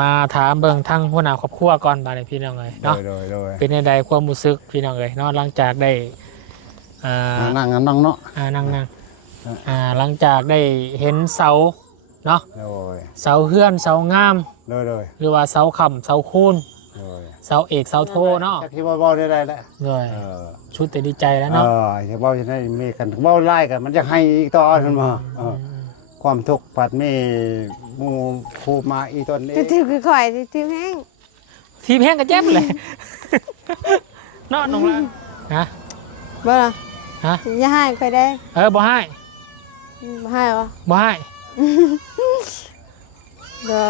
มาถามเบิ่งทั้งหัวหน้าครอบครัวก่อนบาดนี้พี่น้องเอ้ยเนาะเป็นจังไดความรู้สึกพี่น้องเอ้ยเนาะหลังจากได้นั่งนั่งเนาะนั่งหลังจากได้เห็นเสาเนาะเสาเฮือนเสางามหรือว่าเสาค้ำเสาคูนเสาเอกเสาโทเนาะที่บ่ได้แหละเลยชุดแต่ดีใจแล้วเนาะจะบ่จะได้มีกันบ่ไล่กันมันจะให้อีกต่อขึ้นมาความทุกข์ปัดมีหมู่ผู้มาอีต้นนี้ทิวคือข่อยทิวแห้งทีมแห้งก็เจ็บเลยเนาะน้องละฮะบ่ล่ะฮะอย่าให้ข่อยได้บ่ให้บ่ให้วะบ่ให้ก็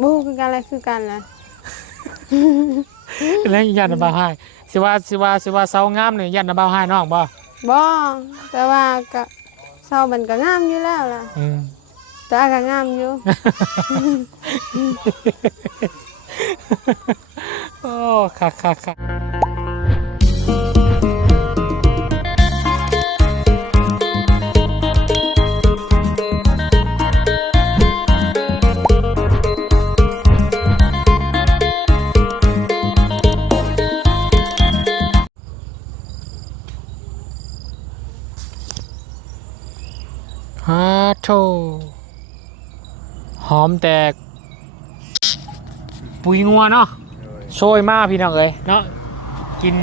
บ่คือกันอะไรคือกันนะแล้วยันบ่ให้สิว่าเสางามนี่ยันบ่ให้น้องบ่แต่ว่าก็เสามันก็งามอยู่แล้วล่ะแต่ก็งามอยู่โอ้ค่ะฮาโถหอมแตกปุ๋ยงัวเนาะโชยมากพี่น้องเอ้ยเนาะกิน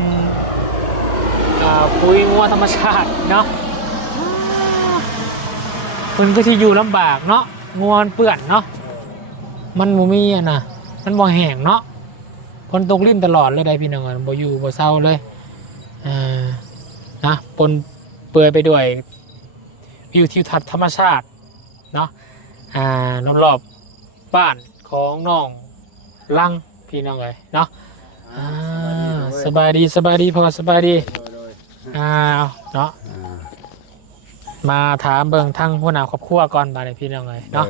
ปุ๋ยงัวธรรมชาติเนาะคนก็ที่อยู่ลำบากเนาะงัวเปื่อนเนาะมันบ่มีอ่ะนะมันบ่แห้งเนาะฝนตกลิ่นตลอดเลยได้พี่น้องบ่อยู่บ่เศร้าเลยนะปนเปื่อยไปด้วยวิวทิวทัศน์ธรรมชาติเนาะรอบๆบ้านของน้องลังพี่น้องเลยเนาะสบายดีพอสบายดีเนาะมาถามเบิ่งทั้งหัวหน้าครอบครัวก่อนบาดนี้พี่น้องเลยเนาะ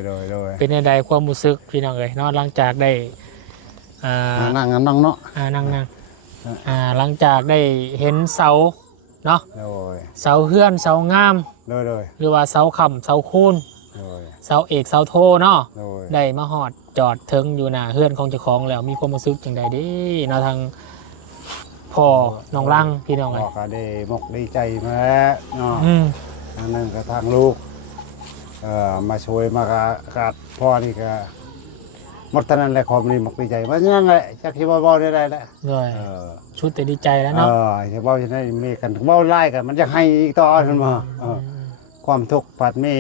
เป็นจังไดความรู้สึกพี่น้องเลยเนาะหลังจากได้นั่งเนาะนั่งหลังจากได้เห็นเสาเนาะเสาเฮือนเสางามหรือว่าเสาค้ำเสาคูนเสาเอกเสาโทเนาะได้มาหอดจอดถึงอยู่หน้าเฮือนของเจ้าของแล้วมีความรู้สึกจังใดดิเนาะทางพ่อน้องลังพี่น้องพ่อก็ได้มกดีใจมาแล้วเนาะทางนั้นก็ทางลูกมาช่วยมากาดพ่อนี่ก็หมดท่านั้นแหละความดีมกดีใจว่าอย่างไรจากที่บ่ได้แหละด้วยชุดแต่ดีใจแล้วเนาะจะบ่จะได้มีกันบ่ไล่กันมันจะให้อีกต่อขึ้นมาความทุกข์ปัดมี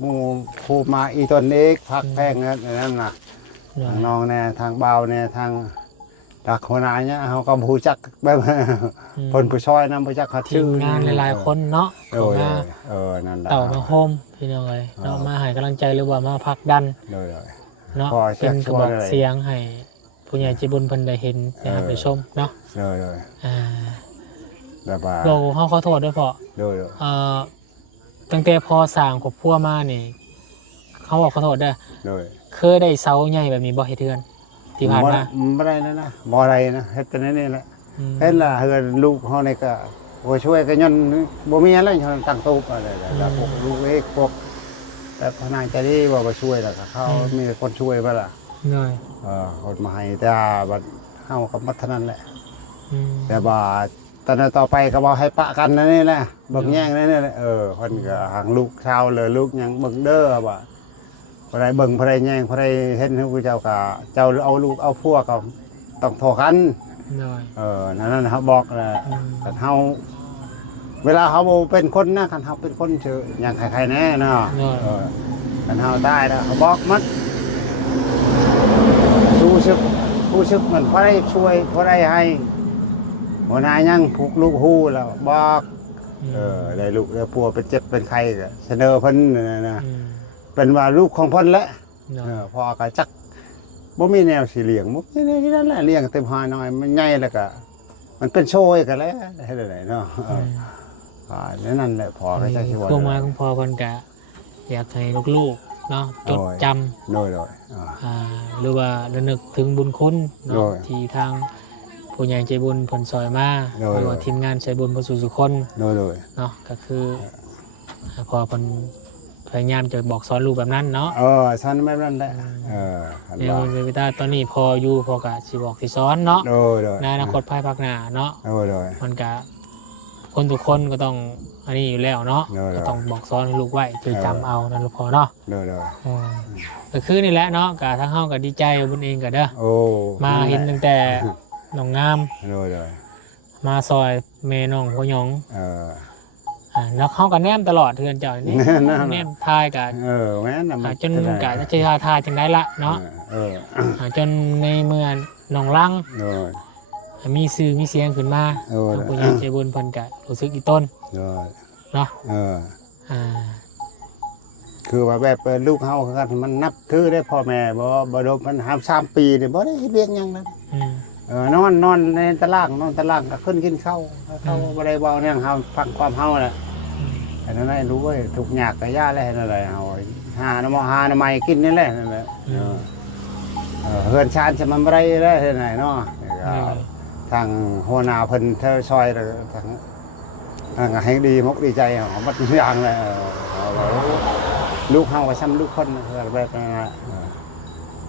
หมู่ผู้มาอีต้นนี้พักแพงนั่นน่ะทางน้องเนี่ยทางเบาเนี่ยทางดักหัวหน้าเนี่ยเขาก็ผู้จักแบบคนผู้ช่วยนำผู้จักเขาชื่องานหลายๆคนเนาะนั่นแหละเต่ามาโฮมพี่น้องเลยเนาะมาให้กำลังใจหรือว่ามาพักดันเนาะเป็นกระบอกเสียงให้ผู้ใหญ่ใจบุญเพิ่นได้เห็นนะครับได้ชมเนาะเราเขาขอโทษด้วยพ่อตั้งแต่พอสร้างครอบครัวมานี่เขาบอกขอโทษได้เคยได้เสาใหญ่แบบนี้บ่เฮ็ดเทือนที่ผ่านมาไม่ได้นะบ่อะไรนะเฮ็ดแต่นี่แหละเฮ็ดละเฮือนลูกเฮานี่ก็บ่ช่วยก็ย้อนบ่มีอะไรตั้งตู้อะไรแล้วพวกลูกเอกพวกแต่พนายใจดีบ่ช่วยแล้วก็เขามีคนช่วยบ่ล่ะคนมาให้แต่บัดเฮาก็มัดเท่านั้นแหละแต่บ่ตอนต่อไปก็บอกให้ปะกันนั่นนี่แหละเบิ่งแย่งนั่นนี่แหละคนก็หางลูกชาวเลยลูกยังเบิ่งเด้อบ่พอได้เบิ่งพอได้แย่งพอได้เห็นผู้เจ้าก็เจ้าเอาลูกเอาพวกก็ต้องโทรกันนั่นเขาบอกแหละกันเฮาเวลาเขาเป็นคนนะกันเฮาเป็นคนเชื่ออย่างใครๆแน่เนาะกันเฮาได้แล้วเขาบอกมัดผู้ชึกมันพอได้ช่วยพอได้ให้หัวหน้ายังผูกลูกหูแล้วบอกได้ลูกได้ปัวเป็นเจ็บเป็นไข้ก็เสนอเพิ่นนะเป็นว่าลูกของเพิ่นแหละพอก็จักบ่มีแนวสิเลี้ยงบ่มีที่นั่นแหละเลี้ยงเต็มหอยน้อยมันใหญ่แล้วก็มันเป็นโชยกันแล้วให้ได้เนาะนั่นแหละพอก็จะสิว่าความหมายของพ่อเพิ่นก็อยากให้ลูกๆเนาะจดจำหรือว่าระลึกถึงบุญคุณเนาะที่ทางผู้ใหญ่ใจบุญผลซอยมาหรือว่าทีมงานใจบุญประสู่สุคนเนาะก็คือพอผล พยายามจะบอกสอนลูกแบบนั้นเนาะ ฉันไม่นั่นแหละอัน เดี๋ยว ว่า เวลาตอนนี้พออยู่พอก็สิบอกสิสอนเนาะ โดย ในอนาคตภายภาคหน้าเนาะ โดย มันก็คนทุกคนก็ต้องอันนี้อยู่แล้วเนาะ เออ ก็ต้องบอกสอนให้ลูกไว้จดจำเอานั่นลูกพอเนาะ โดย ก็คือนี่แหละเนาะก็ทั้งเฮาก็ดีใจบุญเองก็เด้อ โอ้ มาเห็นตั้งแต่น้องงาม โดย มาซอยแม่น้องพ่อหยอง แล้ว เขาก็แนมตลอดเทือนเจ้านี่ แนมทายกัน แม่นมัน จนกะจะทายจังได้ละเนาะจนในเมื่อน้องลัง โดย มีซื้อมีเสียงขึ้นมา โดย ทางผู้ใหญ่ใจบุญเพิ่นก็รู้สึกอีต้น โดย เนาะ คือว่าแบบลูกเฮากันมันนับถือได้พ่อแม่บ่โดนมัน3 ปีนี่บ่ได้เรียกหยังนั้น นอนในตารางก็ขึ้นกินข้าวบ่ได้เว้าแนวเฮาฟังความเฮาน่ะอันนั้นให้รู้เว้ยทุกข์ยากก็ย่าแล้วนั่นแหละเฮาหาน้ำใหม่กินนี่แหละนั่นแหละเฮือนชานจะมันบ่ได้แล้วเฮ็ดไหนเนาะทางหัวหน้าเพิ่นเธอซอยทางให้ดีมกดีใจเฮาบัดอย่างเลยลูกเฮาก็ซ้ำลูกคนแบบนั้น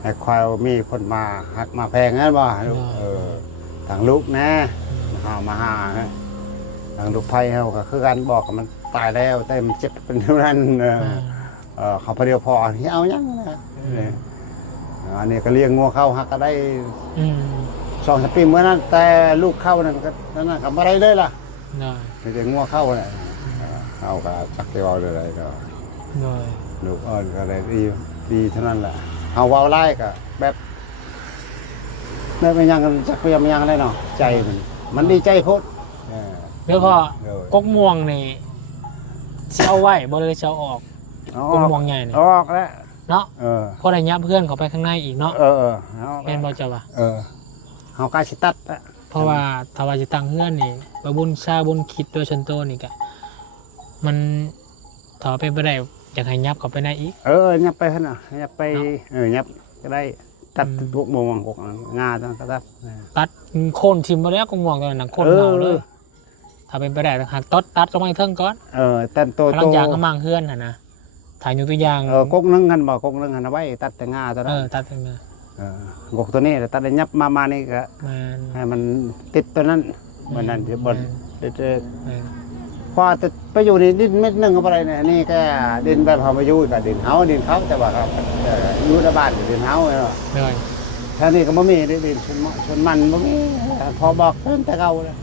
ให้ควายมีคนมาหักมาแพงนั่นบ่ทางลูกนะมาหาทางลูกไผ่เขาก็คือการบอกมันตายแล้วแต่มันเจ็บเป็นเท่านั้นเขาเดียวพอที่เอายังนะอันนี้ก็เลี้ยงงัวเข้าหักก็ได้2-3 ปีเมื่อนั้นแต่ลูกเข้านั่นก็นั่นก็ไม่ได้เลยล่ะไม่ได้งัวเข้าเนี่ยเข้าก็จักเดียวเลยก็ลูกก็ได้ดีเท่านั้นแหละเอาวาวไล่ก็แบบไม่ยังจักไม่ยังอะไรเนาะใจมันดีใจโพด เดี๋ยวพอกกม่วงนี่เสียเอาไว้บ่เลยเสียออกกกม่วงใหญ่นี่ออกแล้วเนาะพอได้ยับเพื่อนเขาไปข้างในอีกเนาะเป็นบ่เจ้าว่ะเฮากาสิตัดเพราะว่าถ้าว่าจะตั้งเพื่อนนี่บ่บุญชาบุญคิดโดยชันโตนี่ก็มันถ้าเป็นไปได้อยากให้ยับเขาไปในอีกยับไปหั่นน่ะยับไปยับก็ได้ตัดทุกม่วงกงาจังก็ตัดโค่นทิ่มบ่แล้วกกม่วงตอนนั้นโค่นเงาเลยถ้าเป็นไปได้หักตัดลงมาเทิงก่อนตัดโตหลังจากก็มั่งเฮือนน่ะนะถ่ายอยู่ตัวอย่างกกนึงกันบ่กกนึงกันเอาไว้ตัดแต่งาตัวนั้นตัดแต่งาก กตัวนี้ตัดได้ยับมานี่ก็ให้มันติดตัวนั้นมันนั่นสิบ่พอจะไปอยู่ในดินเม็ดนึงก็บ่ได้เนี่ยนี่แค่ดินแบบเฮามาอยู่ก็ดินเฮาแต่ว่าครับอยู่ในบ้านดินเฮาเนาะท่านี้ก็บ่มีดินชนมันบ่มีพอบอกเพิ่นแต่เก่าเลย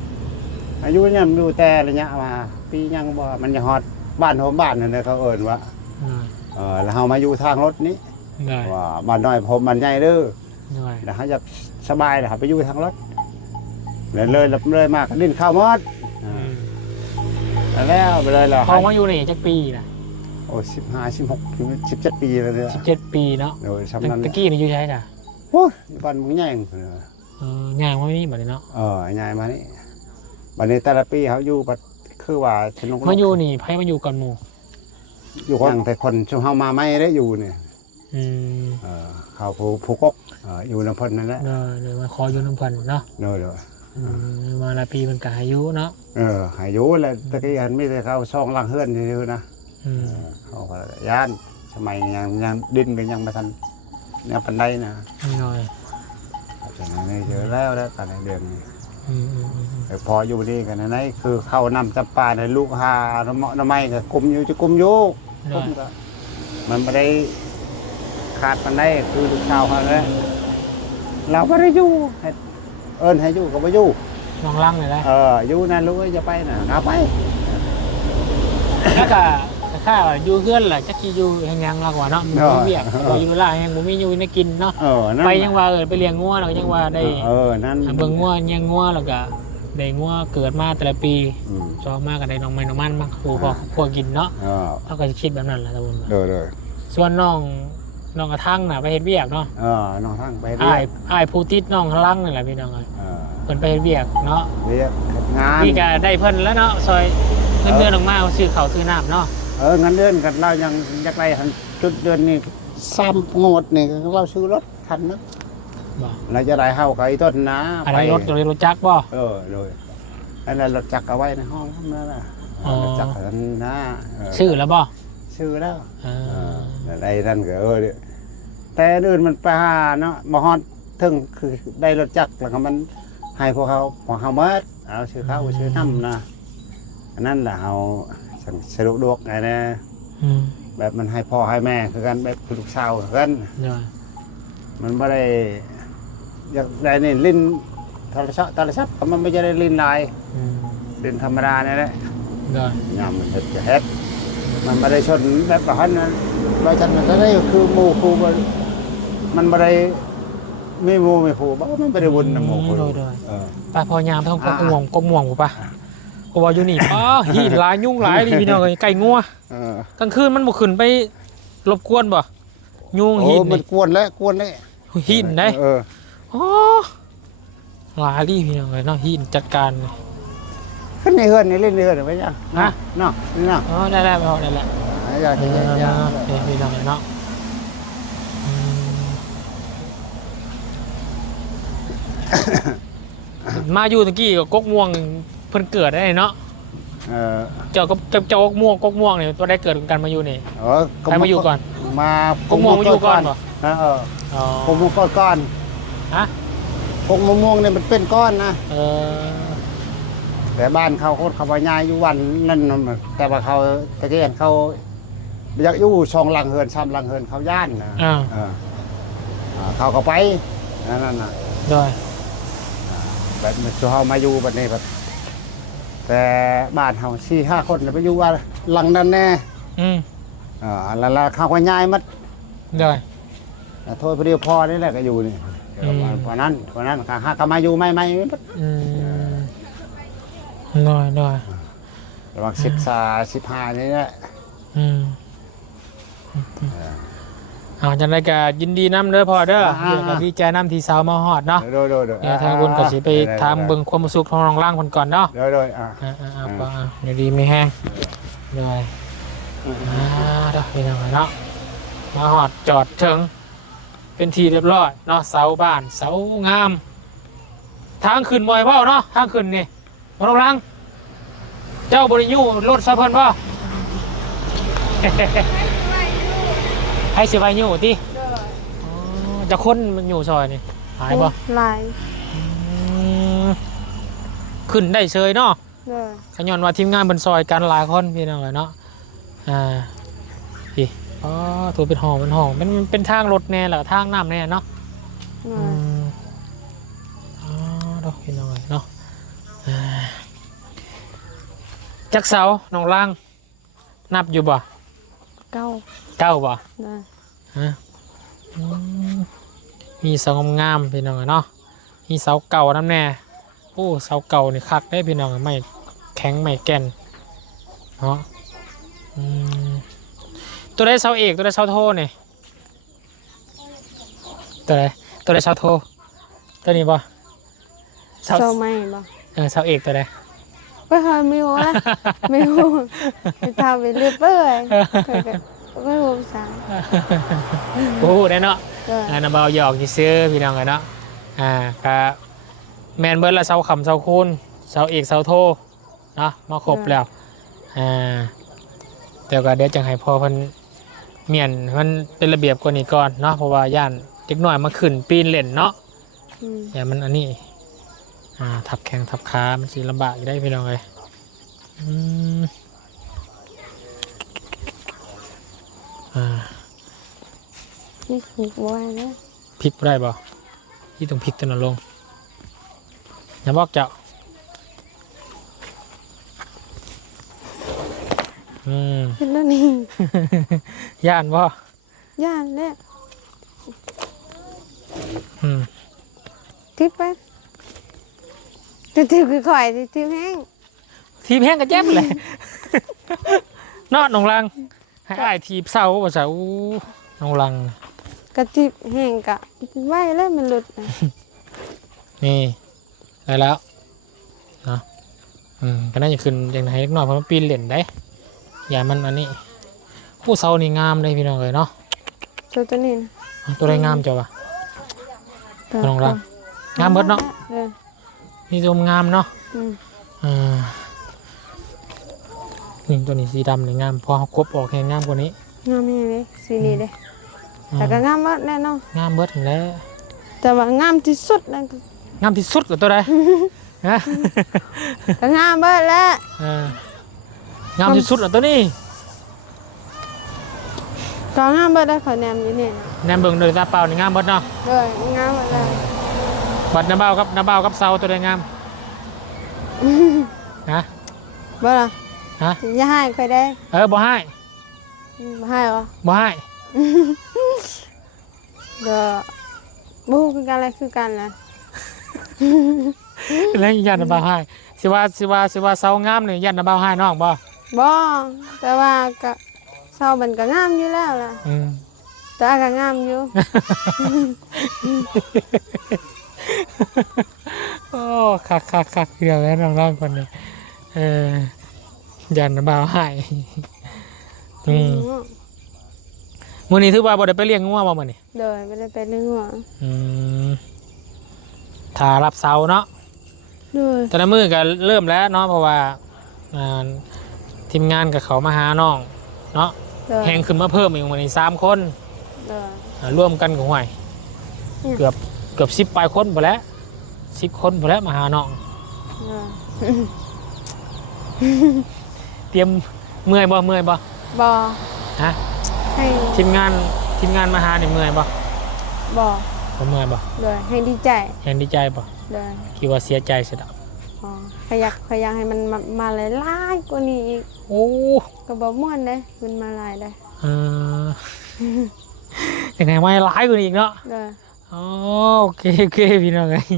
อายุเนี่ยมันดูแต่ระยะมาปียังบ่มันจะฮอดบ้านโฮมบ้านนั่นเขาเอิ้นว่าแล้วเฮามาอยู่ทางรถนี้ว่าบ้านน้อยผมบ้านใหญ่เด้อแล้วเฮาอยากสบายแล้วไปอยู่ทางรถเลยมากดินข้าวหมดแล้วไปเลยล่ะเขามาอยู่นี่จักปีน่ะโอ้15 16 17 ปีแล้วเนี่ย17 ปีเนาะโดยซ้ำนั้นตะกี้นี่อยู่ใช่จ้ะโอ้ยบ้านมึงใหญ่ใหญ่มานี่บัดนี้เนาะใหญ่มานี่บัดนี้แต่ละปีเขาอยู่บัดคือว่าชนกมาอยู่นี่ไผมาอยู่ก่อนหมู่อยู่คนแต่คนช่วงเฮามาไม่ได้อยู่เนี่ยเขาผู้กกอยู่น้ำเพิ่นนั่นแหละเดี๋ยวมาขออยู่น้ำเพิ่นเนาะเด้อมาละปีมันก็อายุเนาะอายุแล้วตะกี้หันไม่ได้เขาช่องล่างเฮือนซื่อๆนะเขาก็ย่านสมัยยังดินก็ยังไม่ทันเนี่ยปานใดนะน้อยจังนี้เยอะแล้วตอนในเดือนนี้พออยู่นี่กันนั่นคือเข้านำจับปลาในลูกหาน้ำไม้ก็กุมอยู่จะกุมอยู่ก็มันไม่ได้ขาดปานใดคือลูกชาวเขาเลยเราไม่ได้อยู่ให้อยู่ก็ไม่อยู่น้องลังเลยนะอยู่นั่นลูกจะไปน่ะเอาไปแล้วก็ข้าวอยู่เพื่อนแหละจักกี้อยู่ยังๆมากกว่าเนาะมีเบียกอยู่ล่ายังบ่มีอยู่ในกินเนาะไปยังว่าไปเลี้ยงงัวเรายังว่าได้นั่นเบิ่งงัวยังงัวแล้วก็ได้งัวเกิดมาแต่ละปีชอบมากก็ได้น้องไม้น้องมันมาคือพอกินเนาะเขาก็จะคิดแบบนั้นแหละทุกคนส่วนน้องกระทั่งน่ะไปเฮ็ดเวียกเนาะน้องทั้งไปอ้ายผู้ติดน้องลังนี่แหละพี่น้องเพิ่นไปเฮ็ดเวียกเนาะเวียกงานพี่ก็ได้เพิ่นแล้วเนาะซอยเงินเดือนออกมาซื้อข้าวซื้อน้ำเนาะเงินเดือนกันเรายังอยากได้จุดเดือนนี่3 งวดนี่เราซื้อรถคันนึงเราจะได้เฮากับไอ้ต้นนะอะไรรถจักรบ่เลยอันนั้นรถจักรเอาไว้ในห้องนั่นน่ะรถจักรนะชื่อแล้วบ่ ชื่อแล้ว อ่า ไอ้นั่นก็แต่อื่นมันไปหาเนาะบ่ฮอดถึงคือได้รถจักรแล้วก็มันให้พวกเขาเมิดเอาชื่อเขาชื่อน้ำนะอันนั้นแหละเอาสะดวกดวกไงนะ อืม แบบมันให้พ่อให้แม่คือกันแบบลูกสาวคือกัน โดย มันไม่ได้อยากได้นี่ลิ้นโทรศัพท์มันไม่ได้ลิ้นลาย อืม ลิ้นธรรมดาเนี่ยแหละ โดย ยำมันเฮ็ดมันไม่ได้ชนแบบแบบนั้นเราฉันมันก็ได้คือหมู่ครูมันไม่ได้ไม่หมู่ไม่ครูบ้ามันไม่ได้วุ่นนะหมู่ครู โดยไปพอยามท้องกกม่วงกูปะกูว่าอยู่นี่อ๋อหินหลายยุ่งหลายดิพี่น้องเอ้ยไก่งัวกลางคืนมันบ่ขึ้นไปรบกวนบ่ยุ่งหิน มันกวนแล้วหินได้อ๋อหลายดิพี่น้องเอ้ยเนาะหินจัดการเลย ขึ้นในเฮือนนี่เล่นในเฮือนหรือไม่ยังฮะเนาะนี่เนาะ อ๋อได้ไปพอได้แล้ว อย่า พี่น้องเอ้ยเนาะมาอยู่ตะกี้ก็กม่วงเพิ่นเกิดได้เนาะเจ้าก็ม่วงเนี่ยตัวได้เกิดกันมาอยู่นี่ใครมาอยู่ก่อน มาก ม่วงมาอยู่ก่อนป่ะกม่วงก้อนฮะกม่วงเนี่ยมันเป็นก้อนนะ แต่บ้านเขาโคตรเขาว่าย้ายอยู่วันนั่นแต่ว่าเขาตะเกียนเขาอยากอยู่ช่องหลังเฮือนซ้ำหลังเฮือนเขาย่านนะเขาก็ไปนั่นน่ะ ด้วย แบบมันจะเขามาอยู่แบบนี้แบบแต่บ้านเขา4-5 คนไปอยู่ว่าหลังนั้นแน่แล้วเขาก็ย้ายมัด ด้วย โทษพอดีพ่อนี่แหละก็อยู่นี่เพราะนั้นเขามาอยู่ไม่น้อยระหว่าง15นี่แหละจันไรก็ยินดีน้ำเด้อพ่อเด้อเดี๋ยวก็ดีใจน้ำที่สาวมาฮอดเนาะเดี๋ยวทางบุญก็สิไปทำเบิ่งความสุขของน้องล่างคนก่อนเนาะเดี๋ยวดีไม่แห้งเลยเด้อพี่น้องเนาะมาฮอดจอดถึงเป็นทีเรียบร้อยเนาะเสาบ้านเสางามทางขึ้นบ่อยพ่อเนาะทางขึ้นนี่น้องล่างเจ้าบริยูรถซะเพิ่นบ่ให้เสียไปอยู่ที่จะค้นมันอยู่ซอยนี่หายบ่ลายขึ้นได้เฉยเนาะขย้อนว่าทีมงานบนซอยกันหลายคนพี่น้องเนาะพี่ตัวเป็นห้องมันเป็นทางรถแน่หรือทางน้ำแน่เนาะดอกพี่น้องเนาะจักเสาน้องล่างนับอยู่บ่เก้าบ่มีเสางามพี่น้องเนาะมีเสาเก่าน้ำแน่โอ้เสาเก่านี่คักได้พี่น้องไม่แข็งไม่แก่นเนาะตัวได้เสาเอกตัวได้เสาโทนี่ตัวได้เสาโทตัวนี้บ่เสาไม่บ่เสาเอกตัวได้ไม่เคยไม่รู้นะไม่รู้ทำไปเรื่อยเปื่อยไม่รู้ภาษาโอ้ได้เนาะน้ำเบาหยอกที่ซื้อพี่น้องกันเนาะก็แมนเบิร์ดละเสาขำเสาคูนเสาเอกเสาโทเนาะมาครบแล้วแต่ก็เดี๋ยวจังให้พอเพิ่นเมียนมันเป็นระเบียบกว่านี้ก่อนเนาะเพราะว่าย่านเด็กหน่อยมาขึ้นปีนเล่นเนาะอย่ามันอันนี้ทับแข้งทับขามันสิลำบากได้พี่น้องเลยนี่พริกบัวนะพริกได้บ่ที่ตรงพริกตัวนั้นลงอย่าบอกเจ้าพริกแล้วนี่ย่านบ่ย่านเนี่ยทิพไปทิพคือข่อยทิพแห้งก็แจ๊บเลยนอดน้องลังให้อ้ายทีบเศร้าภาษาน้องลังกระทิพแห้งกะไหวแล้วมันหลุดนี่ได้แล้วเนาะก็น่าจะขึ้นอย่างไหนเล็กน้อยเพราะมันปีนเหรียญได้อย่ามันอันนี้ผู้เศร้านี่งามเลยพี่น้องเลยเนาะตัวนี้ตัวใดงามจ้ะวะน้องลังงามหมดเนาะนี่ตัวงามเนาะ นี่ตัวนี้สีดำนี่งามพอเขากบออกแห้งงามกว่านี้ งามแม่เลยสีนี้เด้แต่ก็งามมากแน่นอน งามเบิดแล้ว แต่ว่างามที่สุดนั่นก็ งามที่สุดกับตัวใดฮะ ก็งามเบิดแล้ว งามที่สุดกับตัวนี้ ก็งามเบิดแล้วขอแนมอยู่นี่ แนมเบิ่งโดยตาเปล่านี่งามเบิดเนาะ เลยงามหมดเลย บัดน้าเบากับเสาตัวใดงามฮะ บ่ล่ะ ฮะ อย่าให้ค่อยได้ บ่ให้ บ่ให้วะ บ่ให้ ก็บ่คือกันอะไรคือกันนะ แล้วยันน้าเบาให้สิว่าเสางามนี่ยันน้าเบาให้น้องบ่ บ่แต่ว่าก็เศร้ามันก็งามอยู่แล้วล่ะแต่ก็งามอยู่ โอ้คักเดียวแล้วน้องๆคนนี้ยันน้าเบาให้มื้อนี้ถือว่าบ่ได้ไปเลี้ยงงัวบ่มื้อนี้ เดินไม่ได้ไปเรื่องหัว ถ้ารับเสาเนาะ เดิน แต่ละมื้อก็เริ่มแล้วเนาะเพราะว่าทีมงานกับเขามาหาน้องเนาะ เดิน แหงขึ้นมาเพิ่มอีกวันนี้3 คน เดิน ร่วมกันกับห่วยเกือบ10 ปลายคนไปแล้ว10 คนไปแล้วมาหาน้องเตรียมเมื่อยบ่ บ่ ฮะ ให้ ทีมงานมาหานี่เมื่อยบ่ บ่ บ่เมื่อยบ่ เดินให้ดีใจ แหงดีใจบ่ เดิน คิดว่าเสียใจสุดอ่ะ อ๋อขยักให้มันมาหลายๆกว่านี้อีก โอ้ ก็บ่ม่วนเด้มันมาหลายเด้ ยังไงไม่ร้ายกว่านี้อีกเนาะ เด้อ อ๋อโอเคพี่น้องเอ้ย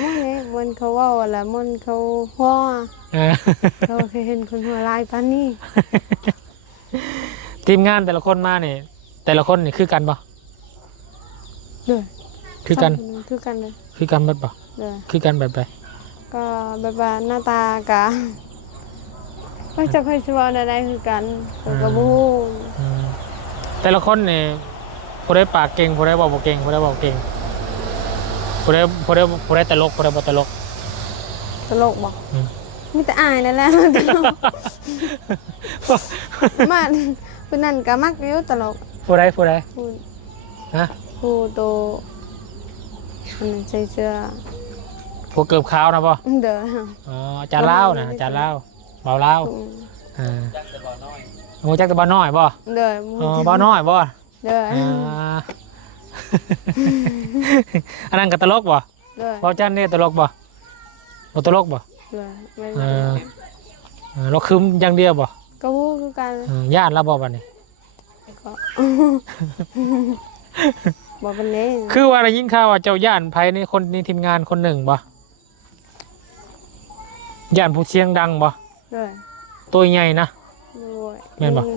ม่วนนี่ม่วนเขาเว้าว่าละม่วนเขาฮ้อเราเคยเห็นคนหัวลายปานนี้ ทีมงานแต่ละคนมาเนี่ยแต่ละคนนี่คือกันปะ เด้อ คือกัน คือกันเลย คือกันเบิดปะ เด้อ คือกันแบบไป ก็แบบว่าหน้าตากะก็จะค่อยสิเว้าได้คือกันข้อยก็บ่ฮู้ แต่ละคนเนี่ยผู้ใดปากเก่งผู้ใดบอกบ่เก่งผู้ใดบอกเก่งผู้ใดตลกผู้ใดบ่ตลก ตลกบ่มีแต่อายนั่นแหละตลกมันผู้นั้นก็มักอยู่ตลก ผู้ใด ผู้ ฮะ ผู้โตอันนั้นใส่เสื้อ ผู้เกือบขาวนะปะ เด้อ อ๋ออาจารย์เล่าวนะอาจารย์เล่าวเบาเล่าวจักแต่เบาน้อยโอ้จักแต่เบาน้อยปะ เด้อ อ๋อเบาน้อยปะ เด้อ อันนั้นก็ตลกปะ เด้อ เบาจันเนี่ยตลกปะบ่ตลกปะ เด้อไม่ เราคืมอย่างเดียวปะ ก็ฮู้คือกัน ย่านแล้วบ่บัดนี้ ก็ บ่เป็นนี้ คือว่าได้ยินข่าวว่าเจ้าย่านภายในคนในทีมงานคนหนึ่งบ่ย่านผู้เสียงดังบ่ เด้อ ตัวใหญ่นะ ด้วย แม่นบ่ ลุ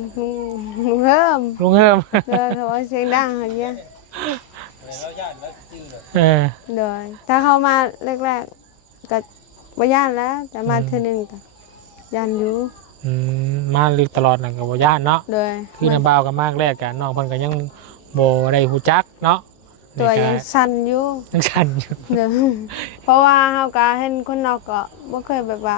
งเฮิม ลุงเฮิม เด้อเขาว่าเสียงดังหั่นเนี่ย เออ เด้อถ้าเข้ามาแรกๆก็บ่ย่านแล้ว แต่มาเทื่อนึงก็ย่านอยู่ มาตลอดน่ะก็บ่ย่านเนาะ เด้อ คือน้าบ่าวก็มากแรกกันน้องเพิ่นก็ยังบ่ได้ฮู้จักเนาะ ตัวยังสั่นอยู่ ยังสั่นอยู่ เด้อเพราะว่าเฮาก็เห็นคนนอกก็บ่เคยแบบว่า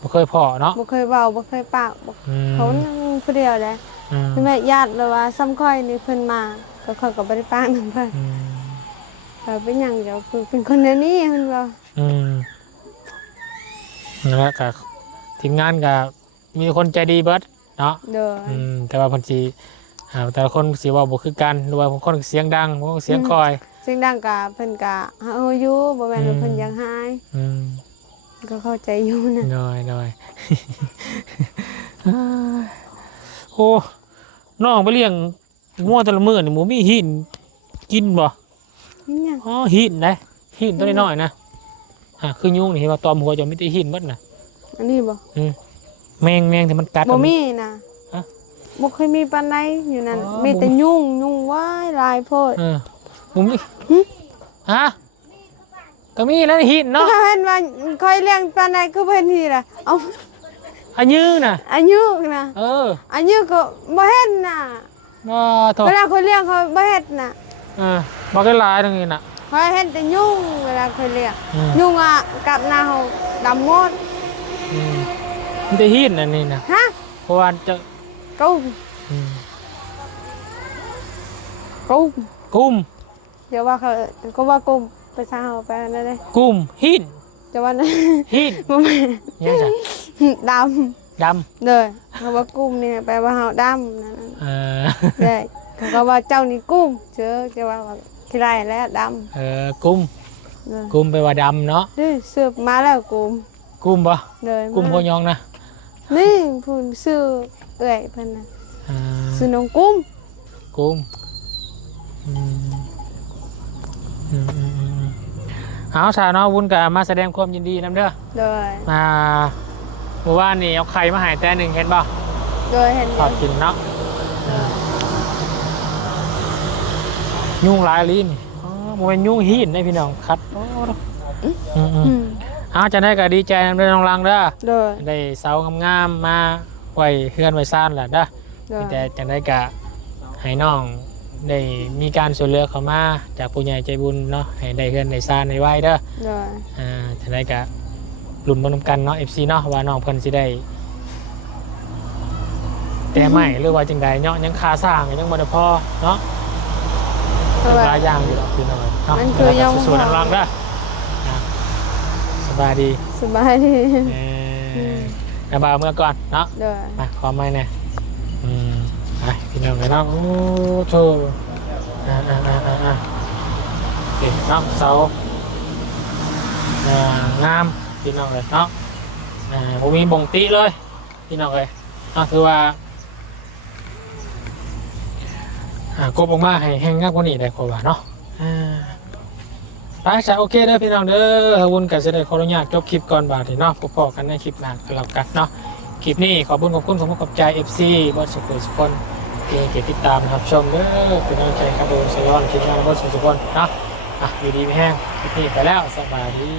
บ่เคยพ้อเนาะ บ่เคยเว้าบ่เคยปากบ่เขานั่งผู้เดียวเลย อืม แม่ญาติเลยว่าซ้ำค่อยนี่เพิ่นมาก็ค่อยก็บ่ได้ปากนำเพิ่น อืม ก็เป็นหยังเดี๋ยวคือเป็นคนเดียวนี้เพิ่นว่า นั่นแหละก็ทีมงานก็มีคนใจดีเบิดเนาะ เด้อ แต่ว่าเพิ่นสิแต่ละคนสิเว้าบ่คือกันหรือว่าบางคนเสียงดังบางคนเสียงคอย เสียงดังก็เพิ่นก็เฮาอยู่บ่แม่นว่าเพิ่นอยากหาย อืม ก็เข้าใจอยู่นะ น้อย โอ้น้องไปเลี้ยงงัวแต่ละมื้อนี่หมูมีหินกินบ่ นี่หยัง อ๋อหินได้หินตัวน้อยๆนะคือยุงนี่เห็นว่าตอมหัวจะมีแต่หินเบิดน่ะ อันนี้บ่ แมงที่มันกัด บ่มีนะ ฮะ บ่เคยมีปานใดอยู่นั่น อ๋อ มีแต่ยุ่งว้ายหลายโพด บ่มีฮะก็มีแล้วหินเนาะ ถ้าเห็นว่าค่อยเลี้ยงปานใดคือเพิ่นนี่ล่ะเอา อันยื้อน่ะ อายุนะ อายุก็บ่เฮ็ดน่ะ โทษ เวลาคนเลี้ยงเขาบ่เฮ็ดน่ะ บ่ได้หลายตรงนี้น่ะ เขาเฮ็ดแต่ยุ่งเวลาคนเลี้ยง อืม ยุ่งอ่ะกับหน้าเขาดำหมด อืม มันจะหินอันนี้นะ ฮะ เพราะว่าจะ กุ้ม อืม กุ้ม กุ้ม เดี๋ยวว่าเขาก็ว่ากุ้มไปซาเฮาไปนั่นเลย กุ้มหิน จะว่านั่น หิน บ่แม่น ยังจ้ะ ด ด ำเลยเขาว่ากุ้มเนี่ยแปลว่าเฮาดำนั่น ำ ได้เขาก็ว่าเจ้านี่กุ้มเจอจะว่าขี้ไรแล้วด กุ้ม ำเลย กุ้มไปว่าดำเนาะ นี่ซื้อมาแล้วกุ้ม กุ้มปะ เลย กุ้มหัวยองนะ นี่พูนซื้อเอ้อยเพิ่นน่ะ อ่า ซื้อน้องกุ้ม กุ้มอืมอืมอืมอืมเอาชาวเนาะวุ้นกับมาแสดงความยินดีนำเด้อ เลย มาเมื่อวานนี่เอาไข่มาใหายแต่หนึ่งเห็นป่ะ เลยเห็น ทอดกินเนาะยุ่งหลายลิ้นอ๋อมันเป็นยุ่งหินได้พี่น้องคัดโอ้อืมอืม อืม เอาจะได้ก็ดีใจนำเด้อน้องลังเด้อ เลย ได้เสางามๆมาไว้เฮือนไว้ซ่านแหละเด้อ เลย แต่จังได้กะให้น้องได้มีการช่วยเหลือเขามาจากผู้ใหญ่ใจบุญเนาะให้ได้เฮือนได้ซ่านได้ไว้เด้อ เลย จังได้กะลุ้นบนกันเนาะ FC เนาะว่าน้องเพิ่นสิได้แต่ไม่หรือว่าจังใดเนาะยังคาสร้างยังบ่ได้พอเนาะ เพราะ ห ว่า ลายอย่างอยู่ดอกพี่น้องเนาะ มันคือยัง สู้ๆน้องลังเด้อนะสบายดี สบายดี กระบาเมื่อก่อนเนาะ เลย มาความไม่เนี่ยไปพี่น้องไปเนาะโอ้โถเด็กเนาะเสางามพี่น้องเลยเนาะผมมีบ่งตีเลยพี่น้องเลยเนาะคือว่ากบออกมาให้แห้งงามกว่านี้ได้ขอว่าเนาะไปจ้ะโอเคเด้อพี่น้องเด้อวุ่นกันจะได้ขออนุญาตจบคลิปก่อนบาดนี้เนาะพอๆกันในคลิปหน้าก็แล้วกันเนาะคลิปนี้ขอบคุณขอบใจ FC บอสสุขสุขคนที่ติดตามนะครับชมเด้อเป็นกำลังใจครับผมสยอนคลิปงานบอสสุขสุขคนเนาะอยู่ดีไม่แห้งคลิปนี้ไปแล้วสบายดี